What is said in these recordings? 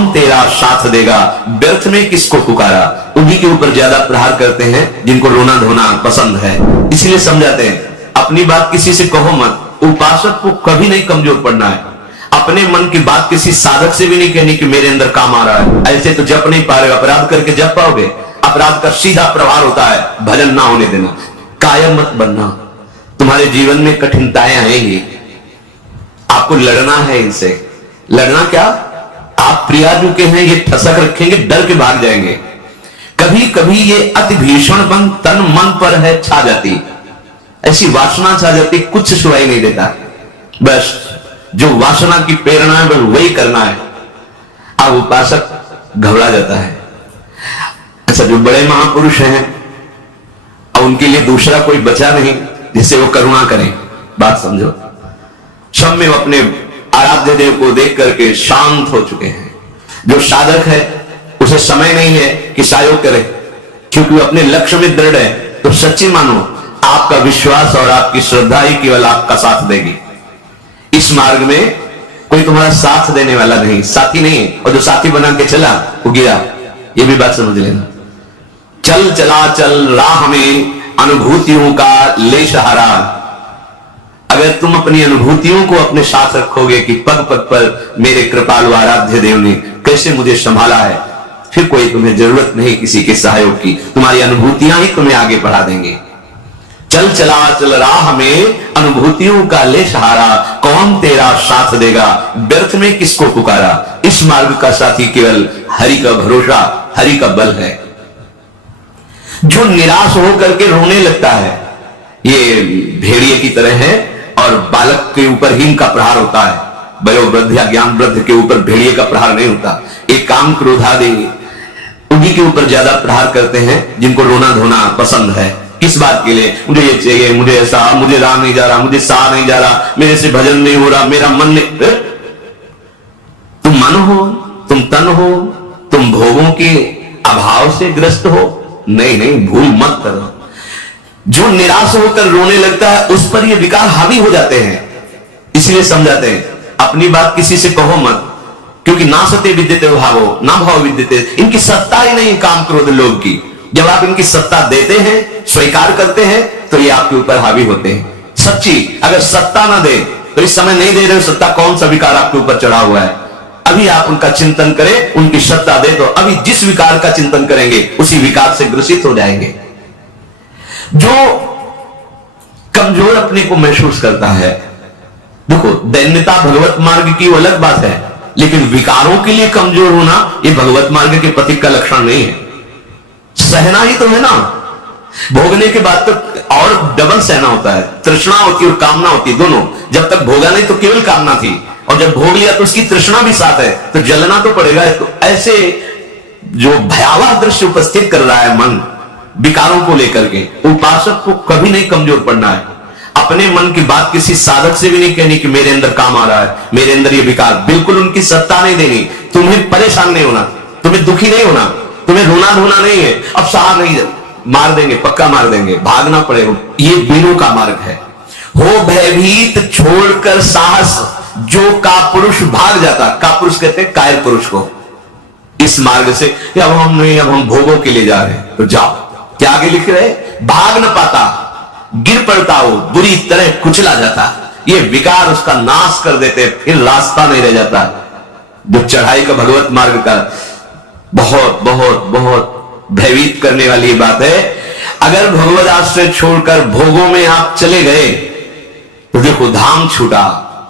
कौन तेरा साथ देगा, व्यर्थ में किसको पुकारा। उन्हीं के ऊपर ज्यादा प्रहार करते हैं जिनको रोना धोना पसंद है, इसलिए समझाते हैं अपनी बात किसी से कहो मत। उपासक को कभी नहीं कमजोर पड़ना है, अपने मन की बात किसी साधक से भी नहीं कहनी कि मेरे अंदर काम आ रहा है, ऐसे तो जप नहीं पा रहे, अपराध करके जप पाओगे। अपराध का सीधा प्रभाव होता है भजन ना होने देना। कायम मत बनना, तुम्हारे जीवन में कठिनताएं आएंगी, आपको लड़ना है इनसे। लड़ना क्या, आप प्रिया चुके हैं, ये ठसक रखेंगे, डर के भाग जाएंगे। कभी कभी ये अति भीषण बन तन मन पर है छा जाती, ऐसी वासना छा जाती, कुछ सुनाई नहीं देता। बस जो वासना की प्रेरणा है बस वही करना है। अब उपासक घबरा जाता है। अच्छा, जो बड़े महापुरुष हैं अब उनके लिए दूसरा कोई बचा नहीं जिससे वो करुणा करें। बात समझो, सब में वो अपने आराध्य देव को देख करके शांत हो चुके हैं। जो साधक है उसे समय नहीं है कि सहयोग करे, क्योंकि वो अपने लक्ष्य में दृढ़ है। तो सच्ची मानो, आपका विश्वास और आपकी श्रद्धा ही केवल आपका साथ देगी। इस मार्ग में कोई तुम्हारा साथ देने वाला नहीं, साथी नहीं है, और जो साथी बना के चला वो गिरा। ये भी बात समझ लेना। चल चला चल राह में अनुभूतियों का ले सहारा। अगर तुम अपनी अनुभूतियों को अपने साथ रखोगे कि पग पग पर मेरे कृपालु आराध्य देव ने कैसे मुझे संभाला है, फिर कोई तुम्हें जरूरत नहीं किसी के सहयोग की, तुम्हारी अनुभूतियां ही तुम्हें आगे बढ़ा देंगे। चल चला चल राह में अनुभूतियों का ले सहारा, कौन तेरा साथ देगा, व्यर्थ में किसको पुकारा। इस मार्ग का साथी केवल हरि का भरोसा, हरि का बल है। जो निराश होकर के रोने लगता है, ये भेड़िए की तरह है, और बालक के ऊपर ही इनका प्रहार होता है। वयोवृद्ध या ज्ञान वृद्ध के ऊपर भेड़िए का प्रहार नहीं होता। एक काम क्रोधादि उन्हीं के ऊपर ज्यादा प्रहार करते हैं जिनको रोना धोना पसंद है। किस बात के लिए, मुझे ये चाहिए, मुझे ऐसा, मुझे रहा नहीं जा रहा, मुझे सहा नहीं जा रहा, मेरे से भजन नहीं हो रहा, मेरा मन नहीं। तुम मन हो, तुम तन हो, तुम भोगों के अभाव से ग्रस्त हो, नहीं नहीं, भूल मत करो। जो निराश होकर रोने लगता है उस पर ये विकार हावी हो जाते हैं, इसलिए समझाते हैं अपनी बात किसी से कहो मत, क्योंकि ना सत्य विद्यते भावो ना भाव विद्यते। इनकी सत्ता ही नहीं काम क्रोध लोभ की। जब आप इनकी सत्ता देते हैं, स्वीकार करते हैं, तो ये आपके ऊपर हावी होते हैं। सच्ची अगर सत्ता ना दे तो इस समय नहीं दे रहे सत्ता, कौन सा विकार आपके ऊपर चढ़ा हुआ है। अभी आप उनका चिंतन करें, उनकी सत्ता दे तो अभी जिस विकार का चिंतन करेंगे उसी विकार से ग्रसित हो जाएंगे। जो कमजोर अपने को महसूस करता है, देखो दैन्यता भगवत मार्ग की अलग बात है, लेकिन विकारों के लिए कमजोर होना ये भगवत मार्ग के पथिक का लक्षण नहीं है। सहना ही तो है ना, भोगने के बाद तो और डबल सहना होता है। तृष्णा होती है और कामना होती है, दोनों। जब तक भोगा नहीं तो केवल कामना थी, और जब भोग लिया तो उसकी तृष्णा भी साथ है, तो जलना तो पड़ेगा। तो ऐसे जो भयावह दृश्य उपस्थित कर रहा है मन विकारों को लेकर के, उपासक को कभी नहीं कमजोर पड़ना है। अपने मन की बात किसी साधक से भी नहीं कहनी कि मेरे अंदर काम आ रहा है, मेरे अंदर ये विकार, बिल्कुल उनकी सत्ता नहीं देनी। तुम्हें परेशान नहीं होना, तुम्हें दुखी नहीं होना, तुम्हें रोना धोना नहीं है। अब सहा नहीं, मार देंगे, पक्का मार देंगे, भागना पड़ेगा, ये बीनों का मार्ग है। हो भयभीत छोड़कर साहस, जो कापुरुष भाग जाता। कापुरुष कहते हैं कायर पुरुष को। इस मार्ग से अब हम नहीं, अब हम भोगों के लिए जा रहे हैं, तो जाओ। क्या आगे लिख रहे, भाग न पाता, गिर पड़ता हो, बुरी तरह कुचला जाता। ये विकार उसका नाश कर देते, फिर रास्ता नहीं रह जाता। जो चढ़ाई का भगवत मार्ग का बहुत बहुत बहुत भयभीत करने वाली बात है। अगर भगवत आश्रय छोड़कर भोगों में आप चले गए तो देखो धाम छूटा,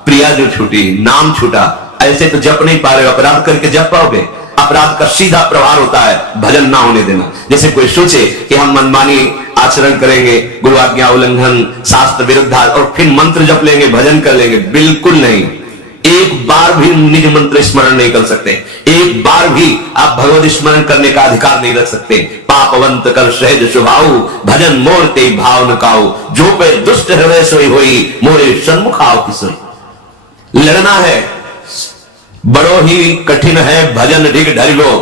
प्रिया जो छूटी, नाम छूटा। ऐसे तो जप नहीं पा रहे, अपराध करके जप पाओगे। अपराध का सीधा प्रभाव होता है भजन ना होने देना। जैसे कोई सोचे कि हम मनमानी आचरण करेंगे, गुरु आज्ञा उल्लंघन, शास्त्र विरुद्ध, और फिर मंत्र जप लेंगे, भजन कर लेंगे, बिल्कुल नहीं। एक बार भी निज मंत्र स्मरण नहीं कर सकते, एक बार भी आप भगवत स्मरण करने का अधिकार नहीं रख सकते। पापवंत कर सहज स्वभाव, भजन मोर ते भाव न काऊ, जो पे दुष्ट हृदय सोई होई, मोरे सन्मुख आओ की सोई। लड़ना है, बड़ो ही कठिन है भजन ढिग ढरिलो।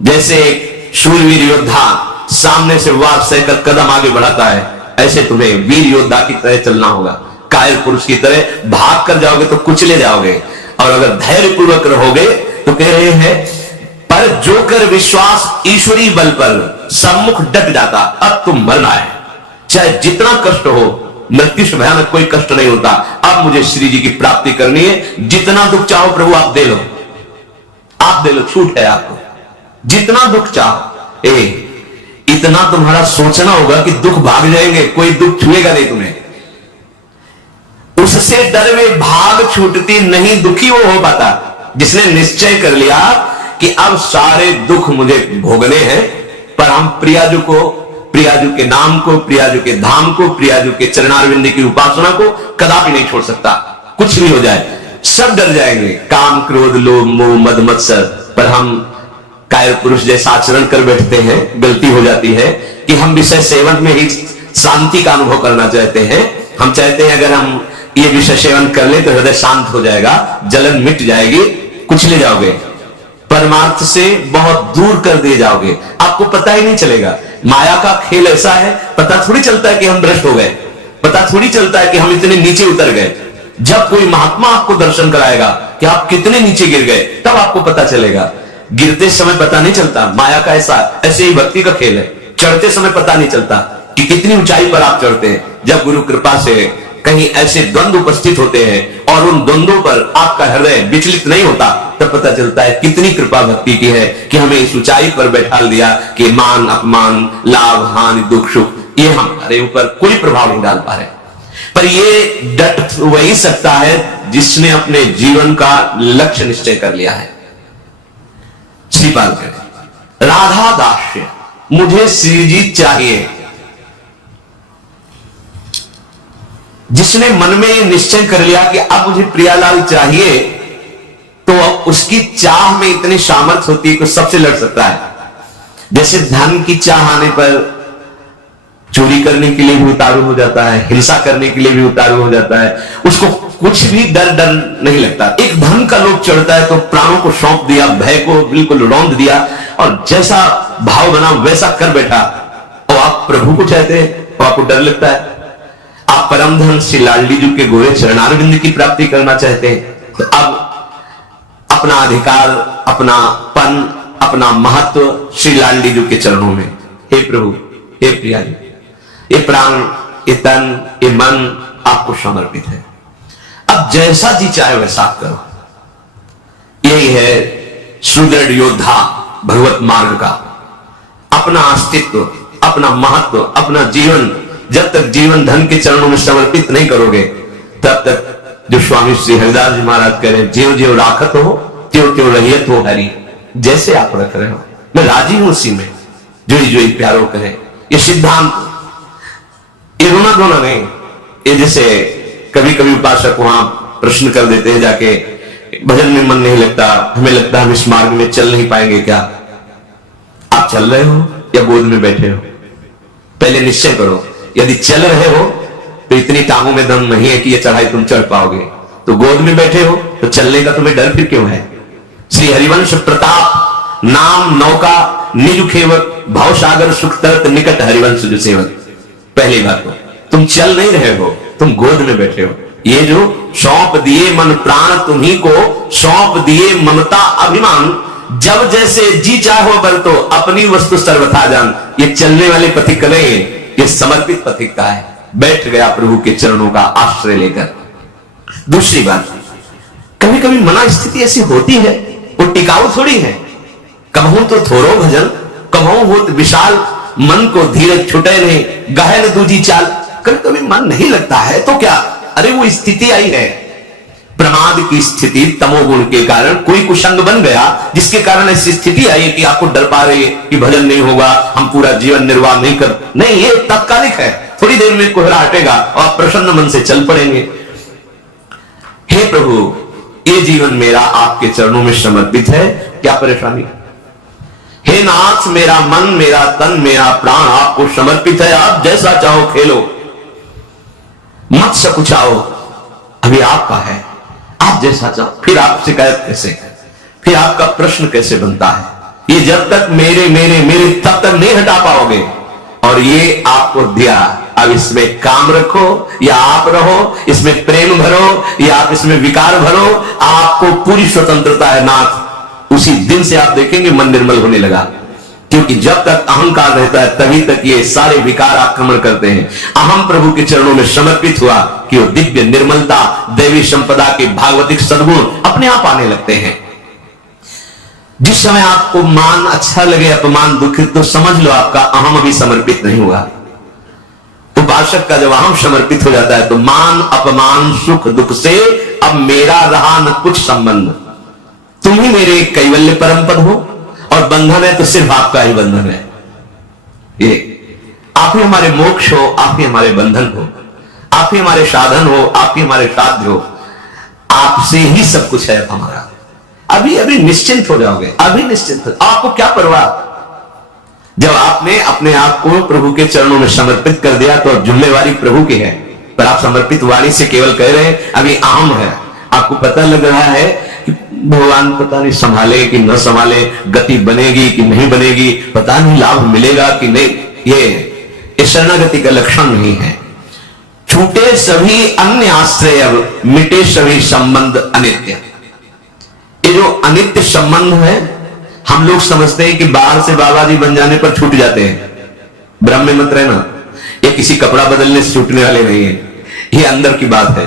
जैसे एक शूरवीर योद्धा सामने से वार सहकर कदम आगे बढ़ाता है, ऐसे तुम्हें वीर योद्धा की तरह चलना होगा। कायर पुरुष की तरह भाग कर जाओगे तो कुचले जाओगे, और अगर धैर्य पूर्वक रहोगे तो कह रहे हैं, पर जो कर विश्वास ईश्वरी बल पर सम्मुख डट जाता, अब तुम मरना है, चाहे जितना कष्ट हो। मृत्यु से भयानक कोई कष्ट नहीं होता। अब मुझे श्री जी की प्राप्ति करनी है, जितना दुख चाहो प्रभु आप दे लो, आप दे लो, छूट है आपको, जितना दुख चाहो। इतना तुम्हारा सोचना होगा कि दुख भाग जाएंगे, कोई दुख छुएगा नहीं तुम्हें। उससे डर में भाग छूटती नहीं, दुखी वो हो पाता जिसने निश्चय कर लिया कि अब सारे दुख मुझे भोगने हैं, पर हम प्रियाजू को, प्रियाजू के नाम को, प्रियाजू के धाम को, प्रियाजू के चरणारविंद की उपासना को कदापि नहीं छोड़ सकता। कुछ भी हो जाए सब डर जाएंगे, काम क्रोध लोभ मोह मद मत्सर। पर हम कायर पुरुष जैसा आचरण कर बैठते हैं, गलती हो जाती है कि हम विषय सेवन में ही शांति का अनुभव करना चाहते हैं। हम चाहते हैं अगर हम ये विषय सेवन कर ले तो हृदय शांत हो जाएगा, जलन मिट जाएगी, कुछ ले जाओगे, परमार्थ से बहुत दूर कर दिए जाओगे, आपको पता ही नहीं चलेगा। माया का खेल ऐसा है, पता थोड़ी चलता है कि हम भ्रष्ट हो गए, पता थोड़ी चलता है कि हम इतने नीचे उतर गए। जब कोई महात्मा आपको दर्शन कराएगा कि आप कितने नीचे गिर गए, तब आपको पता चलेगा। गिरते समय पता नहीं चलता, माया का ऐसे ही भक्ति का खेल है। चढ़ते समय पता नहीं चलता कि कितनी ऊंचाई पर आप चढ़ते हैं। जब गुरु कृपा से कहीं ऐसे द्वंद्व उपस्थित होते हैं और उन द्वंद्वों पर आपका हृदय विचलित नहीं होता, तब पता चलता है कितनी कृपा भक्ति की है कि हमें इस ऊंचाई पर बैठा दिया कि मान अपमान लाभ हानि दुख सुख ये हमारे ऊपर कोई प्रभाव नहीं डाल पा रहे। पर ये डट वही सकता है जिसने अपने जीवन का लक्ष्य निश्चय कर लिया है। श्रीपाल करें, राधा दास्य, मुझे श्री जी चाहिए। जिसने मन में निश्चय कर लिया कि अब मुझे प्रियालाल चाहिए, तो उसकी चाह में इतनी सामर्थ्य होती है कि सबसे लड़ सकता है। जैसे धन की चाह आने पर चोरी करने के लिए भी उतारू हो जाता है, हिंसा करने के लिए भी उतारू हो जाता है, उसको कुछ भी डर नहीं लगता। एक धन का लोभ चढ़ता है तो प्राणों को सौंप दिया, भय को बिल्कुल रौंद दिया और जैसा भाव बना वैसा कर बैठा। और आप प्रभु को चाहते हैं तो आपको डर लगता है। आप परम धन श्री लाडली जी के गोरे चरणारविंद की प्राप्ति करना चाहते हैं, तो अब अपना अधिकार, अपना पन, अपना महत्व श्री लाडली जी के चरणों में। हे प्रभु, हे प्रिया जी, ये प्राण, ये तन, ये मन आपको समर्पित है। अब जैसा जी चाहे वैसा करो। यही है सुदृढ़ योद्धा भगवत मार्ग का। अपना अस्तित्व, अपना महत्व, अपना जीवन जब तक जीवन धन के चरणों में समर्पित नहीं करोगे, तब तक जो स्वामी श्री हरिदास जी महाराज कह रहे हैं, ज्यों ज्यों राखत हो त्यों त्यों रहियत हो हरि। जैसे आप रख रहे हो मैं राजी हूं उसी में, जो ही प्यारो कहे। ये सिद्धांत, ये रोना धोना नहीं। ये जैसे कभी कभी उपासक वहां प्रश्न कर देते हैं जाके, भजन में मन नहीं लगता, हमें लगता है हम इस मार्ग में चल नहीं पाएंगे। क्या आप चल रहे हो या गोद में बैठे हो? पहले निश्चय करो। यदि चल रहे हो तो इतनी टांगों में दम नहीं है कि ये चढ़ाई तुम चढ़ पाओगे, तो गोद में बैठे हो तो चलने का तुम्हें डर फिर क्यों है? श्री हरिवंश प्रताप नाम नौका निज खेवक, भव सागर सुख तरत निकट हरिवंश जो सेवक। पहली बात तो तुम चल नहीं रहे हो, तुम गोद में बैठे हो। ये जो सौंप दिए मन प्राण तुम्ही को, सौंप दिए ममता अभिमान, जब जैसे जी चाहो बरतो अपनी वस्तु सर्वथा जान। ये चलने वाले पथिक नहीं, ये समर्पित पथिक का है। बैठ गया प्रभु के चरणों का आश्रय लेकर। दूसरी बात, कभी कभी मना स्थिति ऐसी होती है, वो टिकाऊ थोड़ी है। कबहू तो थोरो भजन, कबहू हो तो विशाल, मन को धीरज छुटे नहीं, गहन दूजी चाल। कभी कभी मन नहीं लगता है तो क्या, अरे वो स्थिति आई है, प्रमाद की स्थिति, तमोगुण के कारण कोई कुसंग बन गया, जिसके कारण ऐसी स्थिति आई कि आपको डर पा रही है कि भजन नहीं होगा, हम पूरा जीवन निर्वाह नहीं कर। नहीं, ये तात्कालिक है, थोड़ी देर में कोहरा हटेगा और आप प्रसन्न मन से चल पड़ेंगे। हे प्रभु, ये जीवन मेरा आपके चरणों में समर्पित है, क्या परेशानी? हे नाथ, मेरा मन, मेरा तन, मेरा प्राण आपको समर्पित है। आप जैसा चाहो खेलो, मत सकुचाओ, अभी आपका है, आप जैसा चाहो। फिर आप शिकायत कैसे, फिर आपका प्रश्न कैसे बनता है? ये जब तक मेरे मेरे मेरे तब तक नहीं हटा पाओगे। और ये आपको दिया, अब इसमें काम रखो या आप रहो, इसमें प्रेम भरो या आप इसमें विकार भरो, आपको पूरी स्वतंत्रता है। नाथ, उसी दिन से आप देखेंगे मन निर्मल होने लगा। क्योंकि जब तक अहंकार रहता है तभी तक ये सारे विकार आक्रमण करते हैं। अहम प्रभु के चरणों में समर्पित हुआ कि वो दिव्य निर्मलता, दैवी संपदा के भागवतिक सद्गुण अपने आप आने लगते हैं। जिस समय आपको मान अच्छा लगे, अपमान दुखित, तो समझ लो आपका अहम अभी समर्पित नहीं हुआ। उपासक का जब अहम समर्पित हो जाता है तो मान अपमान सुख दुख से अब मेरा रहा न कुछ संबंध, तुम ही मेरे कैवल्य परम पद हो और बंधन है तो सिर्फ आपका ही बंधन है। ये आप ही हमारे मोक्ष हो, आप ही हमारे बंधन हो, आप ही हमारे साधन हो, आप ही हमारे साध्य हो, आपसे ही सब कुछ है हमारा। अभी अभी निश्चिंत हो जाओगे, अभी निश्चिंत हो। आपको क्या परवाह? जब आपने अपने आप को प्रभु के चरणों में समर्पित कर दिया तो जिम्मेवारी प्रभु की है, पर आप समर्पित वाणी से केवल कह रहे हैं अभी आम है। आपको पता लग रहा है कि भगवान पता नहीं संभाले कि न संभाले, गति बनेगी कि नहीं बनेगी, पता नहीं लाभ मिलेगा कि नहीं। ये शरणागति का लक्षण नहीं है। छूटे सभी अन्य आश्रय, अब मिटे सभी संबंध अनित्य। ये जो अनित्य संबंध है हम लोग समझते हैं कि बाहर से बाबा जी बन जाने पर छूट जाते हैं। भ्रम में मत रहना, ये किसी कपड़ा बदलने से छूटने वाले नहीं है, ये अंदर की बात है।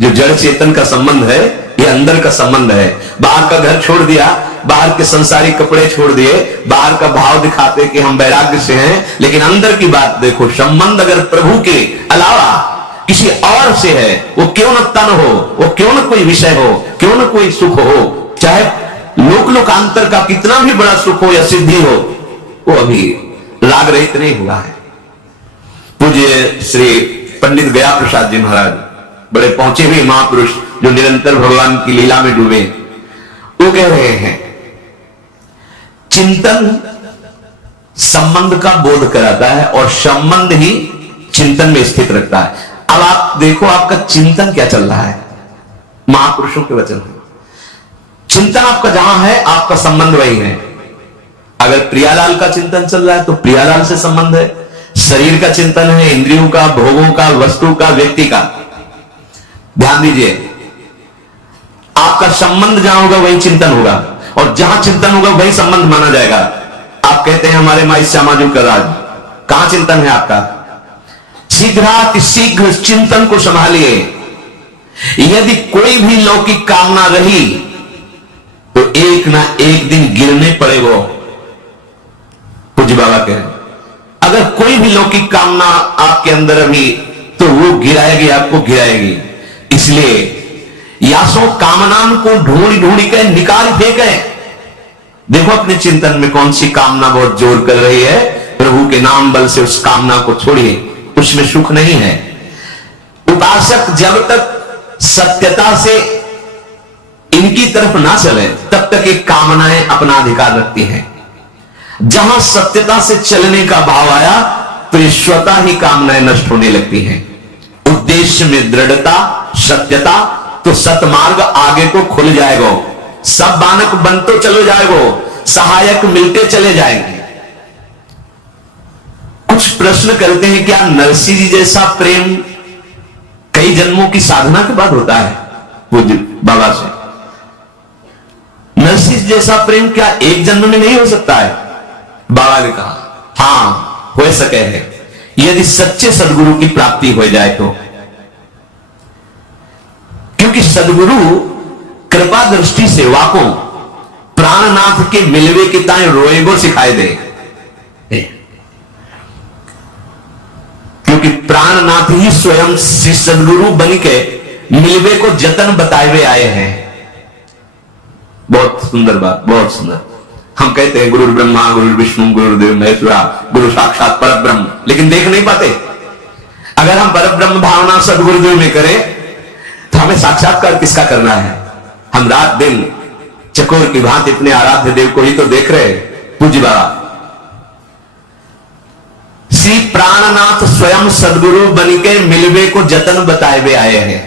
जो जड़ चेतन का संबंध है ये अंदर का संबंध है। बाहर का घर छोड़ दिया, बाहर के संसारिक कपड़े छोड़ दिए, बाहर का भाव दिखाते कि हम वैराग्य से हैं, लेकिन अंदर की बात देखो। संबंध अगर प्रभु के अलावा किसी और से है, वो क्यों न तन हो, वो क्यों न कोई विषय हो, क्यों न कोई सुख हो, चाहे लोक लोकांतर का कितना भी बड़ा सुख हो या सिद्धि हो, वो अभी राग रहित नहीं हुआ है। पूज्य श्री पंडित गया प्रसाद जी महाराज, बड़े पहुंचे हुए महापुरुष जो निरंतर भगवान की लीला में डूबे, वो कह रहे हैं चिंतन संबंध का बोध कराता है और संबंध ही चिंतन में स्थित रखता है। अब आप देखो आपका चिंतन क्या चल रहा है, महापुरुषों के वचन है। चिंतन आपका जहां है आपका संबंध वही है। अगर प्रियालाल का चिंतन चल रहा है तो प्रियालाल से संबंध है। शरीर का चिंतन है, इंद्रियों का, भोगों का, वस्तु का, व्यक्ति का। ध्यान दीजिए, आपका संबंध जहां होगा वही चिंतन होगा, और जहां चिंतन होगा वही संबंध माना जाएगा। आप कहते हैं हमारे माई श्यामाजू का राज, कहां चिंतन है आपका? शीघ्र चिंतन को संभालिए। यदि कोई भी लौकिक कामना रही तो एक ना एक दिन गिरने पड़े। वो पूज्य बाबा कह रहे अगर कोई भी लौकिक कामना आपके अंदर अभी, तो वो गिराएगी, आपको गिराएगी। इसलिए यासो कामनान को ढूंढ ढूंढ के निकाल फेंके। देखो अपने चिंतन में कौन सी कामना बहुत जोर कर रही है, प्रभु के नाम बल से उस कामना को छोड़िए, उसमें सुख नहीं है। उपासक जब तक सत्यता से इनकी तरफ ना चले तब तक ये कामनाएं अपना अधिकार रखती हैं। जहां सत्यता से चलने का भाव आया तो ये स्वतः ही कामनाएं नष्ट होने लगती हैं। उद्देश्य में दृढ़ता, सत्यता, तो सतमार्ग आगे को खुल जाएगा। सब बानक बनते चले जाएगो, सहायक मिलते चले जाएंगे। कुछ प्रश्न करते हैं क्या नरसिंह जी जैसा प्रेम कई जन्मों की साधना के बाद होता है? पूज्य बाबा से नरसिंह जैसा प्रेम क्या एक जन्म में नहीं हो सकता है? बाबा ने कहा हां हो सके है, यदि सच्चे सदगुरु की प्राप्ति हो जाए तो। क्योंकि सदगुरु कृपा दृष्टि से वाकों प्राणनाथ के मिलवे की ताए रोएगो सिखाए दे। क्योंकि प्राणनाथ ही स्वयं श्री सदगुरु बन के मिलवे को जतन बताए हुए आए हैं। बहुत सुंदर बात, बहुत सुंदर। हम कहते हैं गुरु ब्रह्मा गुरु विष्णु गुरुदेव महेश्वरा, गुरु साक्षात पर ब्रह्म, लेकिन देख नहीं पाते। अगर हम पर ब्रह्म भावना सदगुरुदेव में करें तो हमें साक्षात्कार किसका करना है? हम रात दिन चकोर की भांति इतने आराध्य देव को ही तो देख रहे। पूज्य बाबा श्री प्राणनाथ स्वयं सदगुरु बन के मिलवे को जतन बताए हुए आए हैं,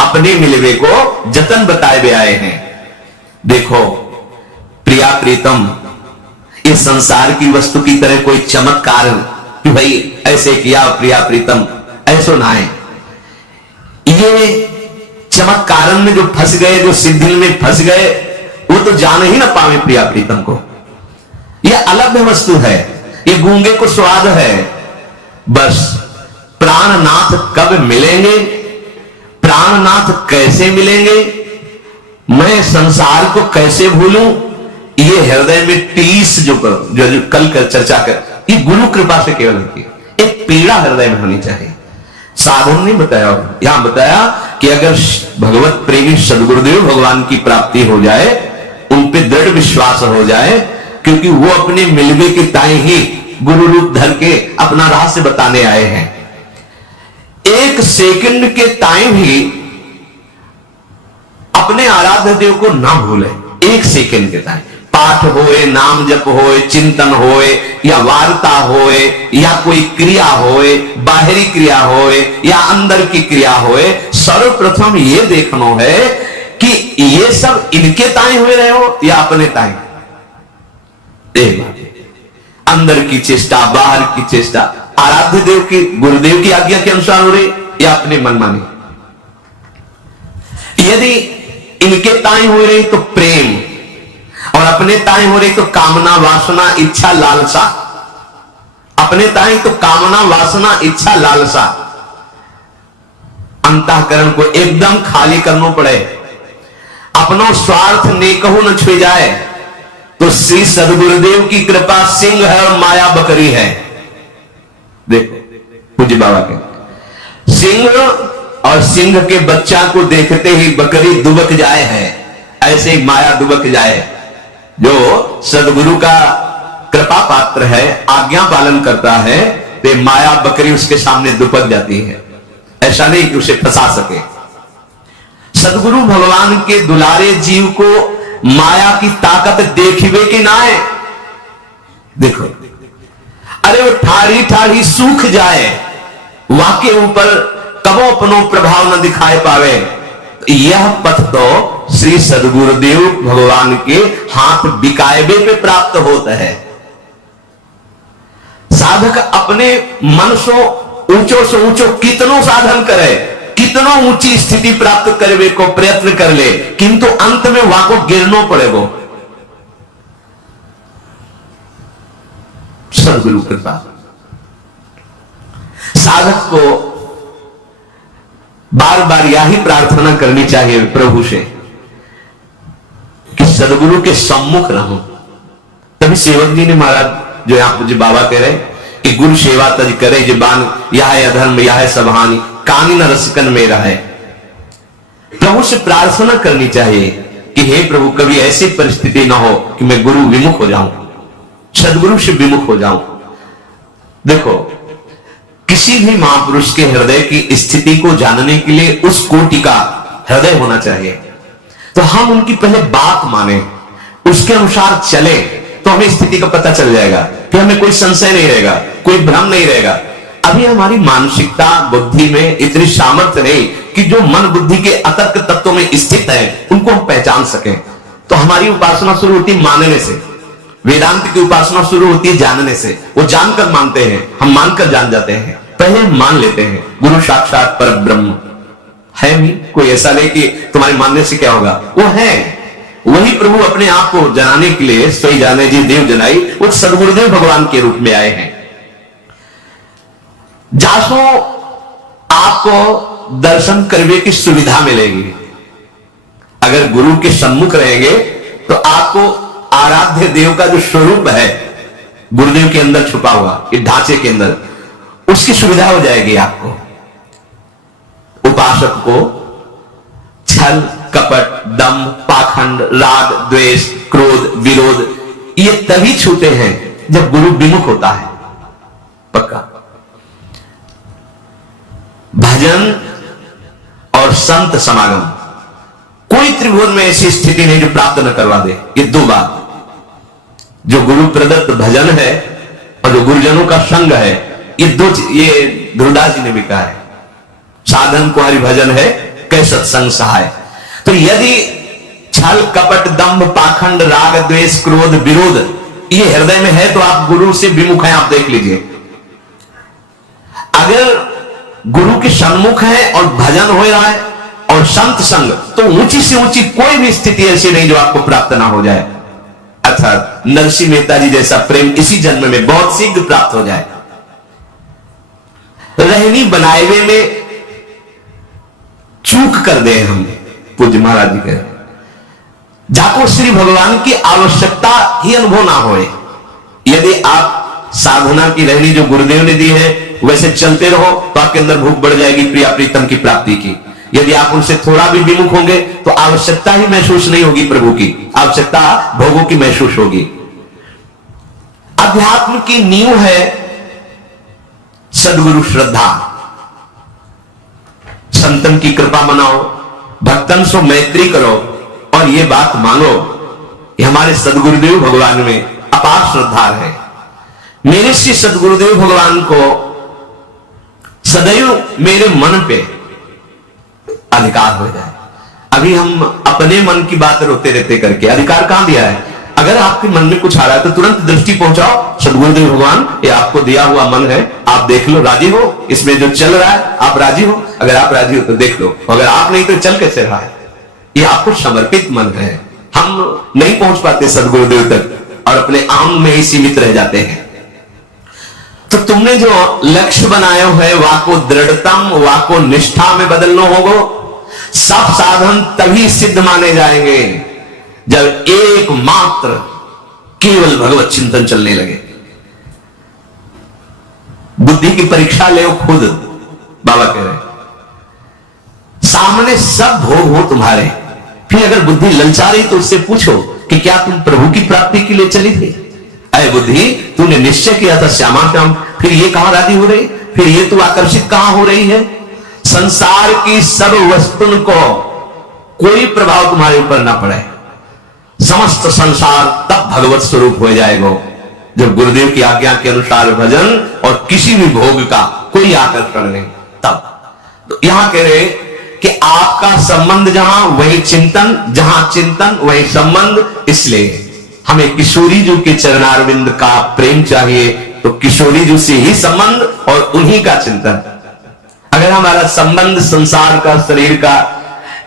अपने मिलवे को जतन बताए हुए आए हैं। देखो प्रिया प्रीतम, इस संसार की वस्तु की तरह कोई चमत्कार कि भाई ऐसे किया प्रिया प्रीतम, ऐसो ना है। ये चमत्कार में जो फंस गए, जो सिद्धि में फंस गए, वो तो जान ही ना पावे प्रिया प्रीतम को। यह अलग वस्तु है, ये गूंगे को स्वाद है। बस प्राणनाथ कब मिलेंगे, प्राणनाथ कैसे मिलेंगे, मैं संसार को कैसे भूलूं, ये हृदय में टीस जो कल कर चर्चा कर, ये गुरु कृपा से केवल होती है। एक पीड़ा हृदय में होनी चाहिए। साधन नहीं बताया, यहां बताया कि अगर भगवत प्रेमी सदगुरुदेव भगवान की प्राप्ति हो जाए, उन पे दृढ़ विश्वास हो जाए, क्योंकि वो अपने मिलवे के ताए ही गुरु रूप धर के अपना रहस्य बताने आए हैं। एक सेकंड के टाइम ही अपने आराध्य देव को ना भूले। एक सेकंड के टाइम पाठ होए, नाम जप होए, चिंतन होए, या वार्ता होए, या कोई क्रिया होए, बाहरी क्रिया होए या अंदर की क्रिया होए, सर्वप्रथम ये देखना है कि ये सब इनके ताए हुए रहे हो या अपने ताए। अंदर की चेष्टा, बाहर की चेष्टा आराध्य देव की, गुरुदेव की आज्ञा के अनुसार हो रही या अपने मनमानी। यदि इनके ताए हो रही तो प्रेम, और अपने ताए हो रही तो कामना, वासना, इच्छा, लालसा। अपने ताए तो कामना, वासना, इच्छा, लालसा। अंतःकरण को एकदम खाली करना पड़े, अपनो स्वार्थ नेकहु न छुए जाए। तो श्री सदगुरुदेव की कृपा सिंह है और माया बकरी है। देखो पूज्य बाबा के सिंह और सिंह के बच्चा को देखते ही बकरी दुबक जाए है, ऐसे ही माया दुबक जाए। जो सदगुरु का कृपा पात्र है, आज्ञा पालन करता है, तो माया बकरी उसके सामने दुबक जाती है। ऐसा नहीं कि उसे फंसा सके। सदगुरु भगवान के दुलारे जीव को माया की ताकत देखिवे कि ना है। देखो, अरे वो ठाड़ी ठाड़ी सूख जाए, वाके ऊपर कबो अपनो प्रभाव न दिखाई पावे। यह पथ तो श्री सदगुरुदेव भगवान के हाथ बिकायबे पे प्राप्त होता है। साधक अपने मन से ऊंचो कितनो साधन करे, कितनो ऊंची स्थिति प्राप्त करने को प्रयत्न कर ले, किंतु अंत में वहां को गिरना पड़ेगा। सदगुरु कृपा। साधक को बार बार यही प्रार्थना करनी चाहिए प्रभु से कि सदगुरु के सम्मुख रहूं। तभी सेवक जी ने महाराज जो यहां मुझे बाबा कह रहे कि गुरु सेवा तज करे जुबान, यह है अधर्म, यह है सबहानी, कानी न रसिकन में रहे। प्रभु से प्रार्थना करनी चाहिए कि हे प्रभु, कभी ऐसी परिस्थिति ना हो कि मैं गुरु विमुख हो जाऊं, सदगुरु से विमुख हो जाऊं। देखो, किसी भी महापुरुष के हृदय की स्थिति को जानने के लिए उस कोटि का हृदय होना चाहिए। तो हम उनकी पहले बात माने, उसके अनुसार चले, तो हमें स्थिति का पता चल जाएगा, फिर हमें कोई संशय नहीं रहेगा, कोई भ्रम नहीं रहेगा। अभी हमारी मानसिकता बुद्धि में इतनी सामर्थ्य नहीं कि जो मन बुद्धि के अतर्क तत्वों में स्थित है उनको हम पहचान सकें। तो हमारी उपासना शुरू होती है मानने से। वेदांत की उपासना शुरू होती है जानने से। वो जानकर मानते हैं, हम मानकर जान जाते हैं। पहले हम मान लेते हैं गुरु साक्षात पर ब्रह्म है भी, कोई ऐसा नहीं कि तुम्हारे मानने से क्या होगा, वो है। वही प्रभु अपने आप को जनाने के लिए सही जाने जी देव जनाई, वो सदगुरुदेव भगवान के रूप में आए हैं। जासो आपको दर्शन करने की सुविधा मिलेगी। अगर गुरु के सम्मुख रहेंगे तो आपको आराध्य देव का जो स्वरूप है गुरुदेव के अंदर छुपा हुआ, इस ढांचे के अंदर, उसकी सुविधा हो जाएगी आपको। उपासक को छल, कपट, दंभ, पाखंड, राग, द्वेष, क्रोध, विरोध ये तभी छूटे हैं जब गुरु विमुख होता है। पक्का भजन और संत समागम, कोई त्रिभुवन में ऐसी स्थिति नहीं जो प्राप्त न करवा दे। ये दो बात, जो गुरु प्रदत्त भजन है और जो गुरुजनों का संग है, ये दो, ये ध्रुवदास जी ने भी कहा है, साधन को हरि भजन है कै सत्संग सहाय। तो यदि छल, कपट, दंभ, पाखंड, राग, द्वेष, क्रोध, विरोध ये हृदय में है तो आप गुरु से विमुख हैं। आप देख लीजिए, अगर गुरु के सम्मुख है और भजन हो रहा है और संत संग, तो ऊंची से ऊंची कोई भी स्थिति ऐसी नहीं जो आपको प्राप्त ना हो जाए। अर्थात नरसिंह मेहता जी जैसा प्रेम इसी जन्म में बहुत शीघ्र प्राप्त हो जाए। रहनी बनाए हुए में चूक कर दे हम, पूज्य महाराज जी कह, जाको श्री भगवान की आवश्यकता ही अनुभव ना होए। यदि आप साधना की रहनी जो गुरुदेव ने दी है वैसे चलते रहो तो आपके अंदर भूख बढ़ जाएगी प्रिया प्रीतम की प्राप्ति की। यदि आप उनसे थोड़ा भी विमुख होंगे तो आवश्यकता ही महसूस नहीं होगी प्रभु की, आवश्यकता भोगों की महसूस होगी। अध्यात्म की नींव है सदगुरु श्रद्धा। संतन की कृपा मनाओ, भक्तन सो मैत्री करो और ये बात मानो कि हमारे सदगुरुदेव भगवान में अपार श्रद्धा है। मेरे से सदगुरुदेव भगवान को सदैव मेरे मन पे अधिकार हो जाए। अभी हम अपने मन की बात रोते रहते करके अधिकार कहां दिया है? अगर आपके मन में कुछ आ रहा है तो तुरंत दृष्टि पहुंचाओ, सदगुरुदेव भगवान ये आपको दिया हुआ मन है, आप देख लो, राजी हो इसमें जो चल रहा है, आप राजी हो? अगर आप राजी हो तो देख लो, अगर आप नहीं तो चल कैसे रहा है? ये आपको समर्पित मन है। हम नहीं पहुंच पाते सदगुरुदेव तक और अपने आम में ही सीमित रह जाते हैं। तो तुमने जो लक्ष्य बनाया है वाको दृढ़तम वाको निष्ठा में बदलना होगा। सब साधन तभी सिद्ध माने जाएंगे जब एकमात्र केवल भगवत चिंतन चलने लगे। बुद्धि की परीक्षा ले खुद, बाबा कह रहे सामने सब भोग हो तुम्हारे, फिर अगर बुद्धि ललचा रही तो उससे पूछो कि क्या तुम प्रभु की प्राप्ति के लिए चली थी? अरे बुद्धि, तूने निश्चय किया था श्यामा श्याम, फिर ये कहां राजी हो रही, फिर ये तू आकर्षित कहां हो रही है? संसार की सब वस्तुओं को कोई प्रभाव तुम्हारे ऊपर ना पड़े, समस्त संसार तब भगवत स्वरूप हो जाएगा जब गुरुदेव की आज्ञा के अनुसार भजन और किसी भी भोग का कोई आकर्षण नहीं। तब तो यहां कह रहे कि आपका संबंध जहां वही चिंतन, जहां चिंतन वही संबंध। इसलिए हमें किशोरी जी के चरणारविंद का प्रेम चाहिए, तो किशोरी जी से ही संबंध और उन्हीं का चिंतन। अगर हमारा संबंध संसार का, शरीर का,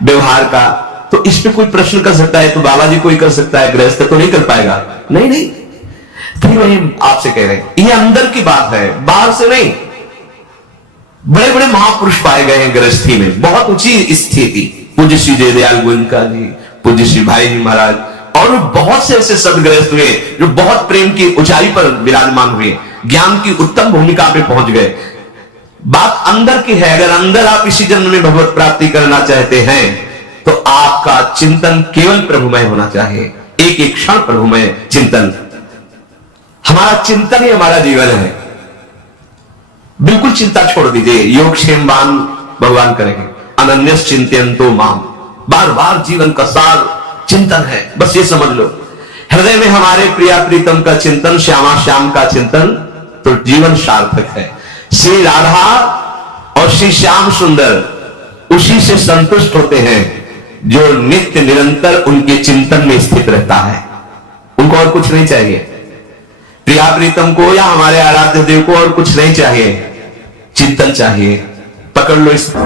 व्यवहार का, तो इस पे कोई प्रश्न कर सकता है तो बाबा जी कोई कर सकता है, गृहस्थ तो नहीं कर पाएगा। नहीं नहीं, फिर वही आपसे कह रहे हैं ये अंदर की बात है, बाहर से नहीं। बड़े बड़े महापुरुष पाए गए हैं गृहस्थी में, बहुत ऊंची स्थिति। पूज्य श्री जयदयाल गोयनका जी, पूज्य श्री भाई जी महाराज और बहुत से ऐसे सदगृहस्थ हुए जो बहुत प्रेम की ऊंचाई पर विराजमान हुए, ज्ञान की उत्तम भूमिका पे पहुंच गए। बात अंदर की है। अगर अंदर आप इसी जन्म में भगवत प्राप्ति करना चाहते हैं तो आपका चिंतन केवल प्रभुमय होना चाहिए, एक एक क्षण प्रभुमय चिंतन। हमारा चिंतन ही हमारा जीवन है। बिल्कुल चिंता छोड़ दीजिए, योग क्षेमवान भगवान करेंगे। अनन्यस चिंतयन्तो माम, बार बार जीवन का सार चिंतन है, बस ये समझ लो। हृदय में हमारे प्रिया प्रीतम का चिंतन, श्यामा श्याम का चिंतन, तो जीवन सार्थक है। श्री राधा और श्री श्याम सुंदर उसी से संतुष्ट होते हैं जो नित्य निरंतर उनके चिंतन में स्थित रहता है। उनको और कुछ नहीं चाहिए, प्रिया प्रीतम को या हमारे आराध्य देव को और कुछ नहीं चाहिए, चिंतन चाहिए। पकड़ लो इसको।